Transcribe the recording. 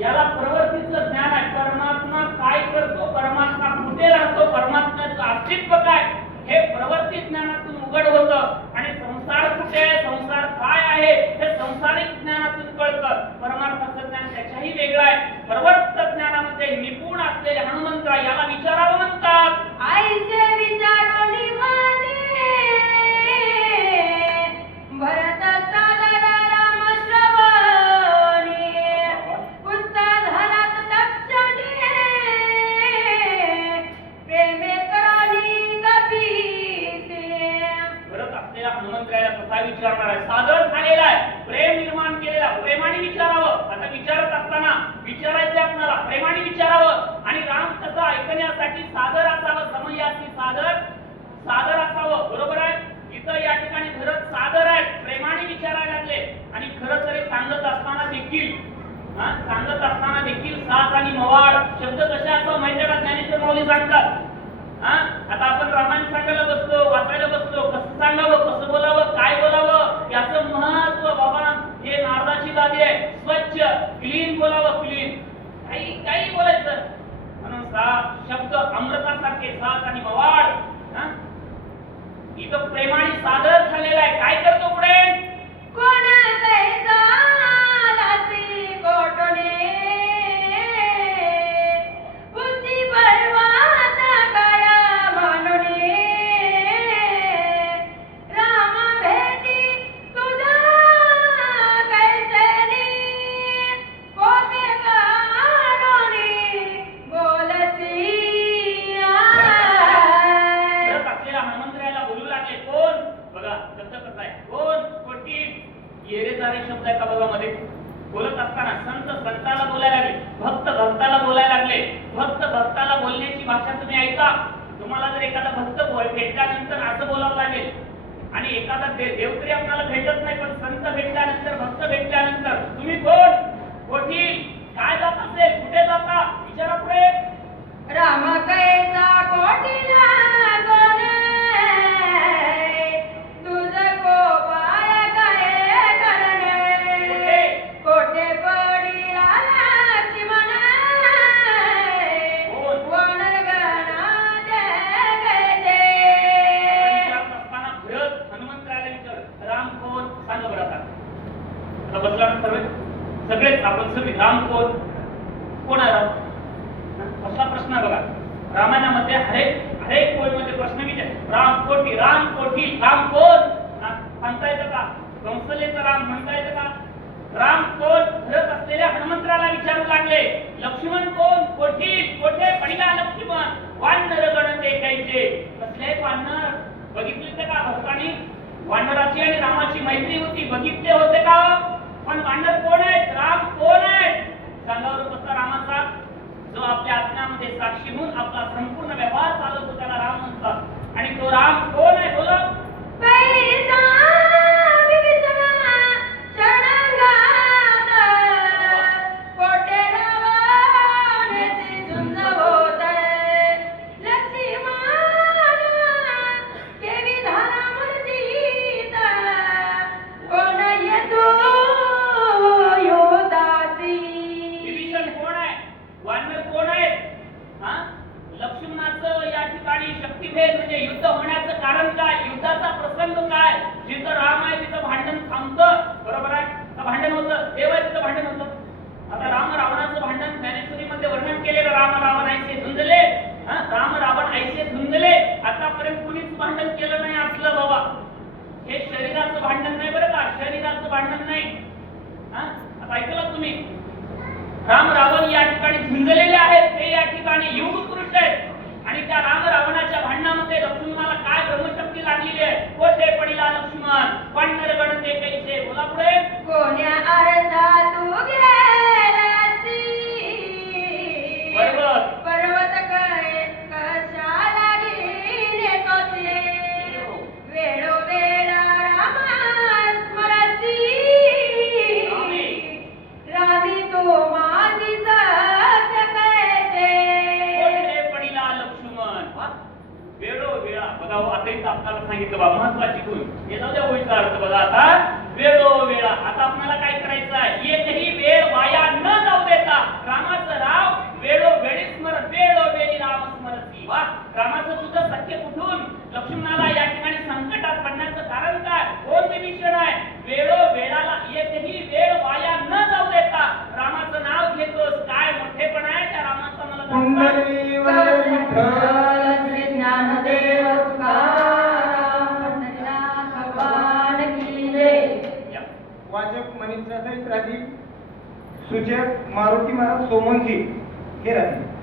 याला प्रवृत्तीचं ज्ञान आहे. परमात्मा काय करतो, परमात्मा कुठे राहतो, परमात्म्याचं अस्तित्व काय, हे प्रवृत्ती ज्ञानातून उघड होतं. आणि संसार कुठे आहे, संसार काय आहे, हे संसारिक ज्ञानातून कळतं. परमार्थाचं ज्ञान त्याच्याही वेगळं आहे. प्रवृत्त ज्ञानामध्ये निपुण असलेले हनुमंत याला विचारावं म्हणतात. आईचे विचारोनी माने भरत सादर राम श्रवणी पुस्तक धरत दक्षिणे प्रेमे करोनी कपीसे. भरत असलेल्या हनुमंताला कसा विचारणार आहे, सादर झालेला आहे, प्रेम निर्माण केलेला, प्रेमाने विचारावं. आता विचारत असताना विचारायचं आपल्याला, प्रेमाने विचारावं. आणि राम कसा ऐकण्यासाठी सादर असावं, समयासी सादर असावं. बरोबर आहे. इथं या ठिकाणी भरत सादर आहे, प्रेमाने विचारायला लागले. आणि खरं तरी सांगत असताना देखील साथ आणि मवाड शब्द कसे असतो माहिती आहे का, ज्ञानेश्वर माऊली सांगतात. आता आपण रामायण सांगायला बसलो, वाचायला बसलो, कसं सांगावं, कसं बोलावं, काय बोलावं, याचं महत्व बाबा हे नारदाची गादी आहे. स्वच्छ क्लीन बोलावं, क्लीन, काही बोलायचं. म्हणून शब्द अमृतासारखे साथ आणि मवाड. इथं प्रेमाने सादर झालेला आहे. काय करतो पुढे, कोण कैसा लासी कोटणे उंची पर्वत काया मानणे राम भेटी तुझा कैसनी कोटे कारोणी बोलती हनुमंतरायाला बोलू लागले. कोण, बघा कसं आहे, कोण, कोटी, येरेदारे शब्द आहे का बघा मध्ये. बोलत असताना संताला बोलायला लागले, भक्त भक्ताला बोलायला लागले. भक्त भक्ताला बोलण्याची भाषा तुम्ही ऐका. तुम्हाला जर एखादा भक्त भेटल्यानंतर असं बोलावं लागेल. आणि एखादा देवतरी आपल्याला भेटत नाही, पण संत भेटल्यानंतर, भक्त भेटल्यानंतर तुम्ही कोण, कोठी, काय जात असेल, कुठे जाता, विचारा पुढे. राम कैसा कोटीला कोण तुझ को पाय काय करणे कोठे पडी आलाची म्हणा वनर गणा जगते. असताना भरत हनुमंतरायाला विचार, राम कोण, सांगा बरं. आता बसला ना सगळेच आपण सगळे, राम कोण आहे राम, असा प्रश्न बघा. रामायणामध्ये हरेक ओळीमध्ये प्रश्न विचार. राम कोण, राम कोण सांगता येतं का, कंसलेचं राम म्हणता येतं का. राम कोण, भरत असलेल्या हनुमंतराला विचारू लागले. लक्ष्मण कोण, कोठे पडिला लक्ष्मण, वानर गण देखायचे. कसले वानर बघितले का भरतानी, वानराची आणि रामाची मैत्री होती, बघितले होते का. पण वानर कोण आहेत, राम कोण आहेत, सांगावर कसा रामाचा जो आपल्या आत्म्यामध्ये साक्षी म्हणून आपला संपूर्ण व्यवहार चालवतो त्याला राम म्हणतात. आणि तो राम कोण आहे, बोला. कैसा विभीषणा शरणागत कोठे रावणाची झुंज होते लक्ष्मण केवी झाला मूर्छित कोण येतो योधाची. विभीषण कोण आहे, वानर कोण आहेत. लक्ष्मणाचं या ठिकाणी शक्तिभेद म्हणजे युद्ध होण्याचं कारण काय, युद्धाचा प्रसंग काय. जिथं राम आहे तिथं भांडण थांबतं, बरोबर आहे. भांडण होतं, देव आहे तिथं भांडण होतं. आता राम रावणाचं भांडण ज्ञानेश्वरीमध्ये वर्णन केलेलं, राम रावण ऐसे झुंजले, राम रावण ऐसे झुंजले. आतापर्यंत कुणीच भांडण केलं नाही असलं बाबा. हे शरीराचं भांडण नाही बरं का, शरीराचं भांडण नाही. आता ऐकलं तुम्ही, राम रावण या ठिकाणी झुंजलेले आहेत, ते या ठिकाणी युगपुरुष आहेत. आणि त्या राम रावणाच्या भांडणामध्ये लक्ष्मणाला काय ब्रह्मशक्ती लागलेली आहे, कोठे पडिला लक्ष्मण, वानर गण देखायचे. बोला पुढे. कोण्या अर्धा तू गेलासी बरोबर. पर्वत कशाला गेले तोचे वेळोवेळा रामा स्मरती रामी तो माझी सत्य कळते. कोठे पडिला लक्ष्मण, वेळोवेळा. बघा आता इथं आपल्याला सांगितलं बा महत्वाची गुण, हे जाऊ द्या होईचा अर्थ बघा. आता वेळोवेळा, आता आपल्याला काय करायचं आहे, एकही वेळ वाया न जाऊ देता वेळा रामाचं नाव वेळोवेळी स्मरण वेळोवेळी राम स्मरती. वा, रामाचं तुझं सत्य कुठून? लक्ष्मणाला या ठिकाणी संकटात पडण्याचं कारण काय? कोण विभीषण आहे? वेळोवेळाला एकही वेळ वाया न जाऊ देता रामाचं नाव घेतोस. काय मोठेपण आहे त्या रामाचं, मला सांग. कुंडली वरद विठ्ठल श्री ज्ञानदेव तुकाराम पंढरीनाथ भगवान की जय. या. वाचक मनीषा राठी, सूचक मारुती महाराज सोमनजी हे राहतील.